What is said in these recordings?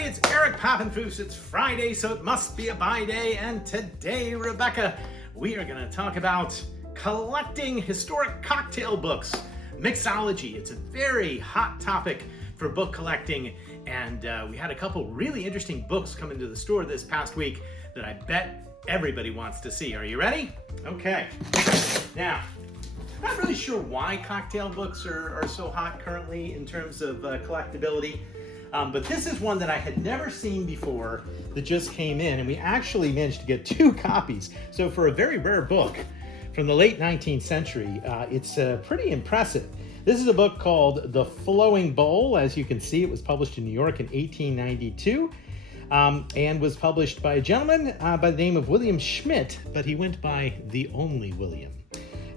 everybody, it's Eric Pappenfuss. It's Friday, so it must be a buy day. And today, Rebecca, we are going to talk about collecting historic cocktail books, mixology. It's a very hot topic for book collecting, and we had a couple really interesting books come into the store this past week that I bet everybody wants to see. Are you ready? Okay. Now, I'm not really sure why cocktail books are so hot currently in terms of collectability. But this is one that I had never seen before that just came in, and we actually managed to get 2 copies. So for a very rare book from the late 19th century, it's pretty impressive. This is a book called The Flowing Bowl. As you can see, it was published in New York in 1892 and was published by a gentleman by the name of William Schmidt, but he went by The Only William.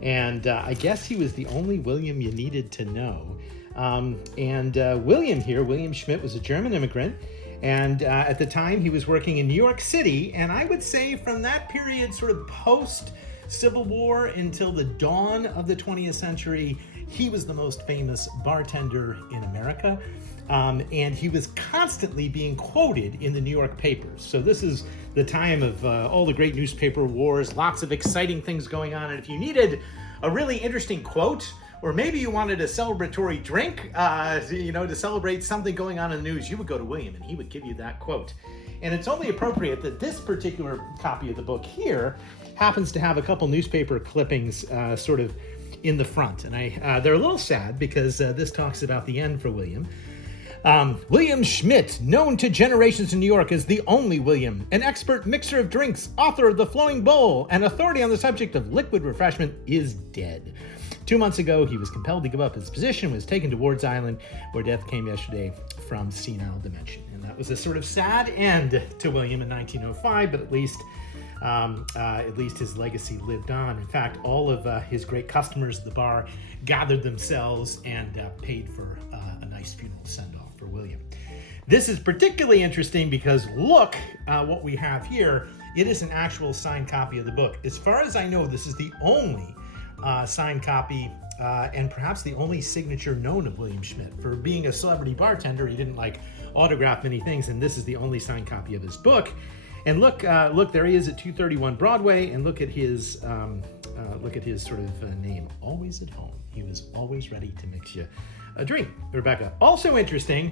And I guess he was the only William you needed to know. William Schmidt was a German immigrant, and at the time he was working in New York City, and I would say from that period, sort of post-Civil War until the dawn of the 20th century, he was the most famous bartender in America, and he was constantly being quoted in the New York papers. So this is the time of all the great newspaper wars, lots of exciting things going on, and if you needed a really interesting quote, or maybe you wanted a celebratory drink, to celebrate something going on in the news, you would go to William and he would give you that quote. And it's only appropriate that this particular copy of the book here happens to have a couple newspaper clippings sort of in the front. And they're a little sad because this talks about the end for William. William Schmidt, known to generations in New York as the Only William, an expert mixer of drinks, author of The Flowing Bowl, and authority on the subject of liquid refreshment, is dead. 2 months ago, he was compelled to give up his position, was taken to Ward's Island, where death came yesterday from senile dementia. And that was a sort of sad end to William in 1905, but at least his legacy lived on. In fact, all of his great customers at the bar gathered themselves and paid for a nice funeral send-off for William. This is particularly interesting because look what we have here. It is an actual signed copy of the book. As far as I know, this is the only signed copy and perhaps the only signature known of William Schmidt. For being a celebrity bartender, he didn't autograph many things, and this is the only signed copy of his book. And look, there he is at 231 Broadway, and look at his sort of name, always at home. He was always ready to mix you a drink, Rebecca. Also interesting,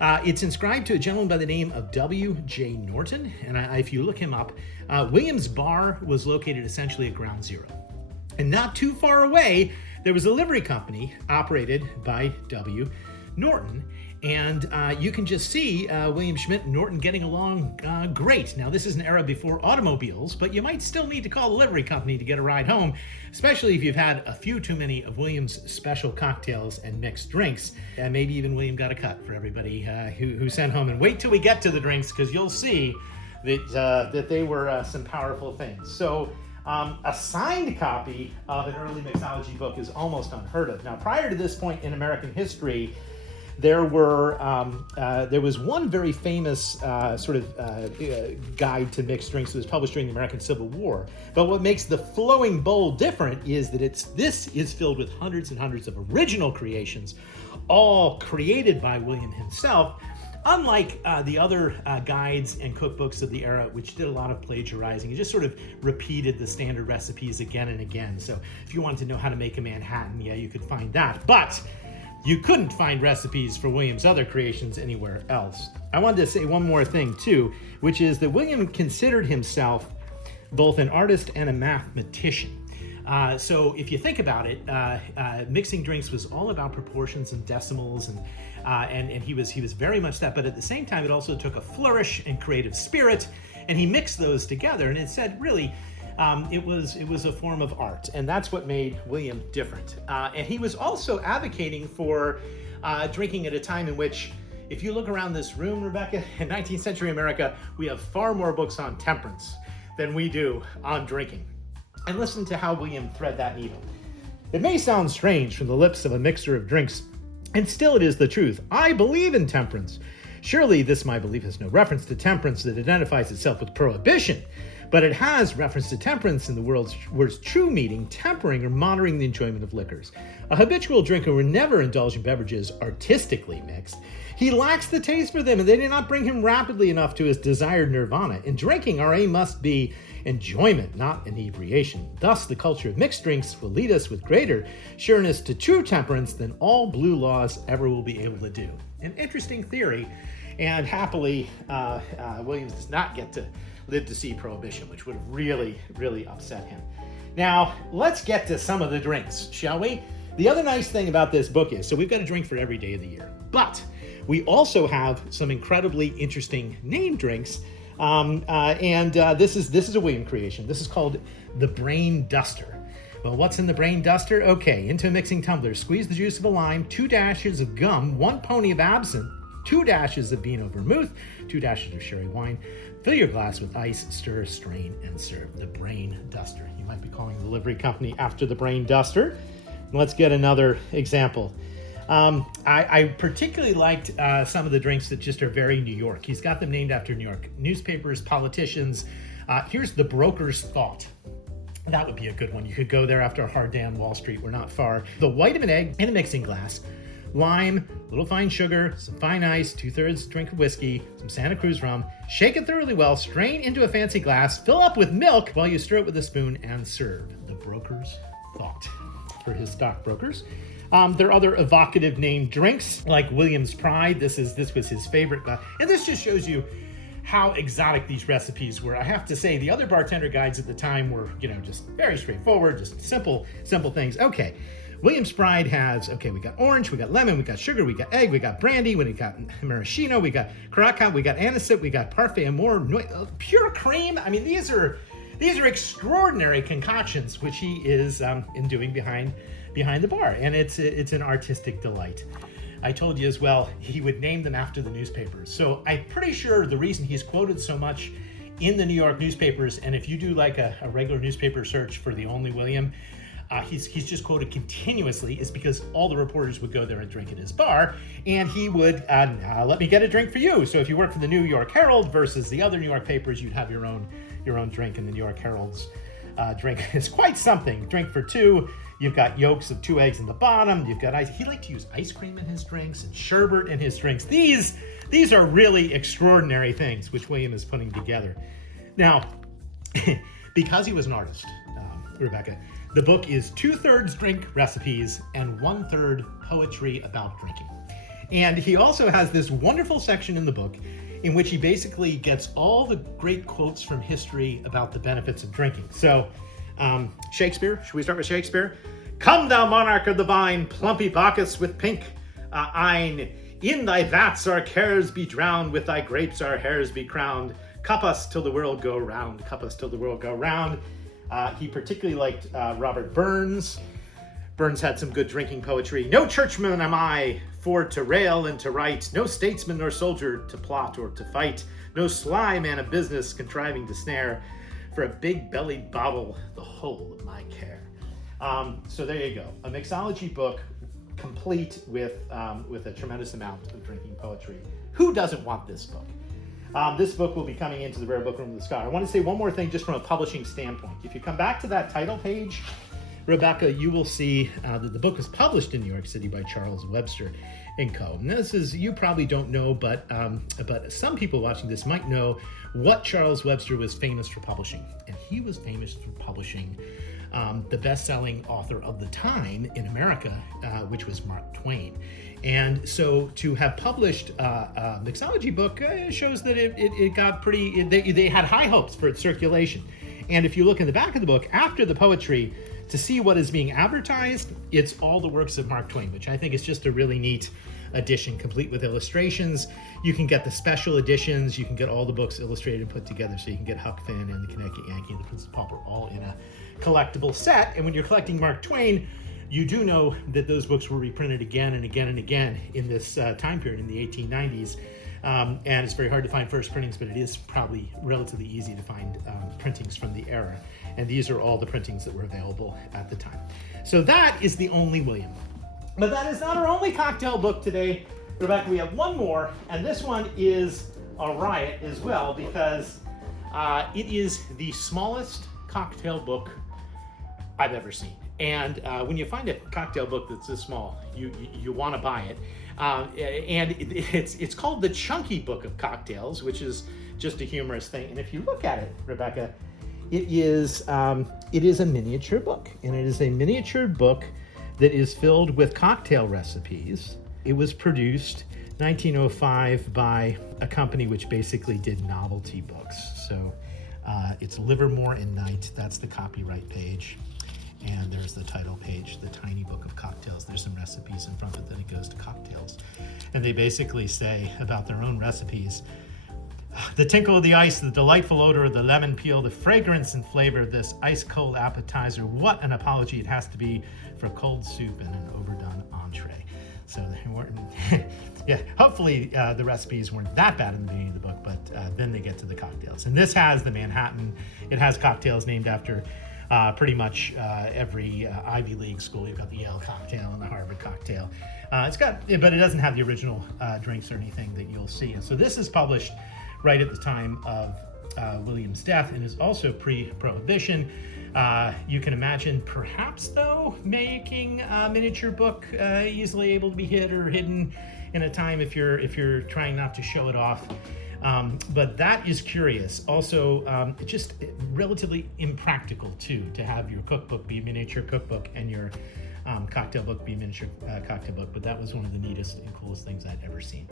it's inscribed to a gentleman by the name of W.J. Norton, and if you look him up, William's bar was located essentially at Ground Zero. And not too far away, there was a livery company operated by W. Norton. And you can just see William Schmidt and Norton getting along great. Now, this is an era before automobiles, but you might still need to call the livery company to get a ride home, especially if you've had a few too many of William's special cocktails and mixed drinks. And maybe even William got a cut for everybody who sent home. And wait till we get to the drinks, because you'll see that they were some powerful things. So, a signed copy of an early mixology book is almost unheard of. Now, prior to this point in American history, there was one very famous guide to mixed drinks that was published during the American Civil War. But what makes the Flowing Bowl different is that this is filled with hundreds and hundreds of original creations, all created by William himself. Unlike the other guides and cookbooks of the era, which did a lot of plagiarizing, it just sort of repeated the standard recipes again and again. So if you wanted to know how to make a Manhattan, yeah, you could find that. But you couldn't find recipes for William's other creations anywhere else. I wanted to say one more thing, too, which is that William considered himself both an artist and a mathematician. So if you think about it, mixing drinks was all about proportions and decimals, and he was very much that. But at the same time, it also took a flourish and creative spirit, and he mixed those together. And it said, really, it was a form of art, and that's what made William different. And he was also advocating for drinking at a time in which, if you look around this room, Rebecca, in 19th century America, we have far more books on temperance than we do on drinking. And listen to how William thread that needle. It may sound strange from the lips of a mixer of drinks, and still it is the truth. I believe in temperance. Surely this, my belief, has no reference to temperance that identifies itself with prohibition, but it has reference to temperance in the word's true meaning, tempering or moderating the enjoyment of liquors. A habitual drinker would never indulge in beverages artistically mixed. He lacks the taste for them, and they do not bring him rapidly enough to his desired nirvana. In drinking, our aim must be enjoyment, not inebriation. Thus, the culture of mixed drinks will lead us with greater sureness to true temperance than all blue laws ever will be able to do. An interesting theory, and happily, Williams does not get to live to see prohibition, which would have really, really upset him. Now, let's get to some of the drinks, shall we? The other nice thing about this book is, so we've got a drink for every day of the year, but we also have some incredibly interesting name drinks, this is a William creation. This is called the Brain Duster. Well, what's in the Brain Duster? Okay, into a mixing tumbler, squeeze the juice of a lime, 2 dashes of gum, 1 pony of absinthe, 2 dashes of Vino Vermouth, 2 dashes of sherry wine. Fill your glass with ice, stir, strain, and serve. The Brain Duster. You might be calling the delivery company after the Brain Duster. Let's get another example. I particularly liked some of the drinks that just are very New York. He's got them named after New York newspapers, politicians. Here's the Broker's Thought. That would be a good one. You could go there after a hard day on Wall Street. We're not far. The white of an egg in a mixing glass, lime, a little fine sugar, some fine ice, 2/3 drink of whiskey, some Santa Cruz rum. Shake it thoroughly well, strain into a fancy glass, fill up with milk while you stir it with a spoon, and serve. The Broker's Thought for his stockbrokers. There are other evocative named drinks like William's Pride. This was his favorite, and this just shows you how exotic these recipes were. I have to say, the other bartender guides at the time were, just very straightforward, just simple things. Okay, William's Pride has, we got orange, we got lemon, we got sugar, we got egg, we got brandy, we got maraschino, we got caraca, we got anisette, we got parfait amour, pure cream. I mean, these are extraordinary concoctions, which he is doing behind the bar, and it's an artistic delight. I told you as well, he would name them after the newspapers. So I'm pretty sure the reason he's quoted so much in the New York newspapers, and if you do like a regular newspaper search for the Only William, he's just quoted continuously, is because all the reporters would go there and drink at his bar, and he would, let me get a drink for you. So if you work for the New York Herald versus the other New York papers, you'd have your own drink, and the New York Herald's drink is quite something. Drink for 2. You've got yolks of 2 eggs in the bottom. You've got ice. He liked to use ice cream in his drinks and sherbet in his drinks. These are really extraordinary things which William is putting together. Now, because he was an artist, Rebecca, the book is 2/3 drink recipes and 1/3 poetry about drinking. And he also has this wonderful section in the book in which he basically gets all the great quotes from history about the benefits of drinking. So, Shakespeare, should we start with Shakespeare? Come thou monarch of the vine, plumpy Bacchus with pink eyne. In thy vats our cares be drowned, with thy grapes our hairs be crowned. Cup us till the world go round, cup us till the world go round. He particularly liked Robert Burns. Burns had some good drinking poetry. No churchman am I, for to rail and to write. No statesman nor soldier to plot or to fight. No sly man of business contriving to snare. For a big-bellied bottle, the whole of my care. So there you go. A mixology book complete with a tremendous amount of drinking poetry. Who doesn't want this book? This book will be coming into the Rare Book Room of the Scholar. I want to say one more thing just from a publishing standpoint. If you come back to that title page, Rebecca, you will see that the book is published in New York City by Charles Webster & Co. And this is, you probably don't know, but some people watching this might know what Charles Webster was famous for publishing. And he was famous for publishing the best-selling author of the time in America, which was Mark Twain. And so to have published a mixology book shows that it got pretty, they had high hopes for its circulation. And if you look in the back of the book, after the poetry, to see what is being advertised, it's all the works of Mark Twain, which I think is just a really neat edition, complete with illustrations. You can get the special editions. You can get all the books illustrated and put together, so you can get Huck Finn and the Connecticut Yankee and the Prince of Pauper all in a collectible set. And when you're collecting Mark Twain, you do know that those books were reprinted again and again and again in this time period in the 1890s. And it's very hard to find first printings, but it is probably relatively easy to find printings from the era. And these are all the printings that were available at the time. So that is the Only William. But that is not our only cocktail book today. Rebecca, we have one more, and this one is a riot as well because it is the smallest cocktail book I've ever seen. And when you find a cocktail book that's this small, you want to buy it. And it's called the Chunky Book of Cocktails, which is just a humorous thing. And if you look at it, Rebecca, it is a miniature book, and it is a miniature book that is filled with cocktail recipes. It was produced 1905 by a company which basically did novelty books. So it's Livermore and Knight. That's the copyright page. And there's the title page, the Tiny Book of Cocktails. There's some recipes in front of it that it goes to cocktails. And they basically say about their own recipes, the tinkle of the ice, the delightful odor of the lemon peel, the fragrance and flavor of this ice-cold appetizer. What an apology it has to be for cold soup and an overdone entree. So they weren't, yeah, hopefully the recipes weren't that bad in the beginning of the book, but then they get to the cocktails. And this has the Manhattan, it has cocktails named after pretty much every Ivy League school. You've got the Yale cocktail and the Harvard cocktail. But it doesn't have the original drinks or anything that you'll see. And so this is published right at the time of William's death and is also pre-Prohibition. You can imagine perhaps though making a miniature book easily able to be hid or hidden in a time if you're trying not to show it off. But that is curious. Also, just relatively impractical too, to have your cookbook be a miniature cookbook and your cocktail book be a miniature cocktail book. But that was one of the neatest and coolest things I'd ever seen.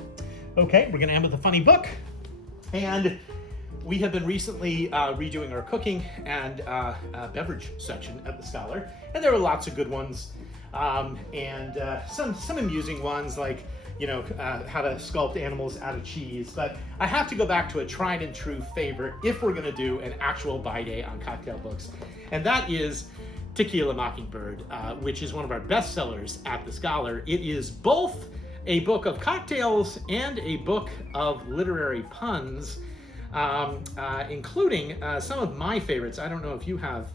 Okay, we're gonna end with a funny book. And we have been recently redoing our cooking and beverage section at the Scholar. And there were lots of good ones and some amusing ones like, you know, how to sculpt animals out of cheese. But I have to go back to a tried and true favorite if we're gonna do an actual buy day on cocktail books. And that is Tequila Mockingbird, which is one of our bestsellers at the Scholar. It is both a book of cocktails and a book of literary puns, including some of my favorites. I don't know if you have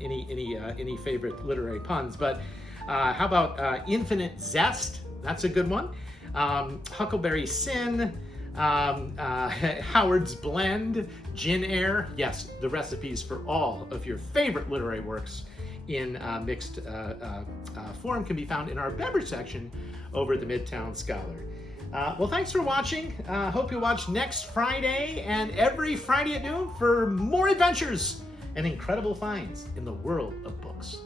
any favorite literary puns, but how about Infinite Zest? That's a good one. Huckleberry Sin, Howard's Blend, Gin Air. Yes, the recipes for all of your favorite literary works in mixed form can be found in our beverage section over at the Midtown Scholar. Well, thanks for watching. Hope you watch next Friday and every Friday at noon for more adventures and incredible finds in the world of books.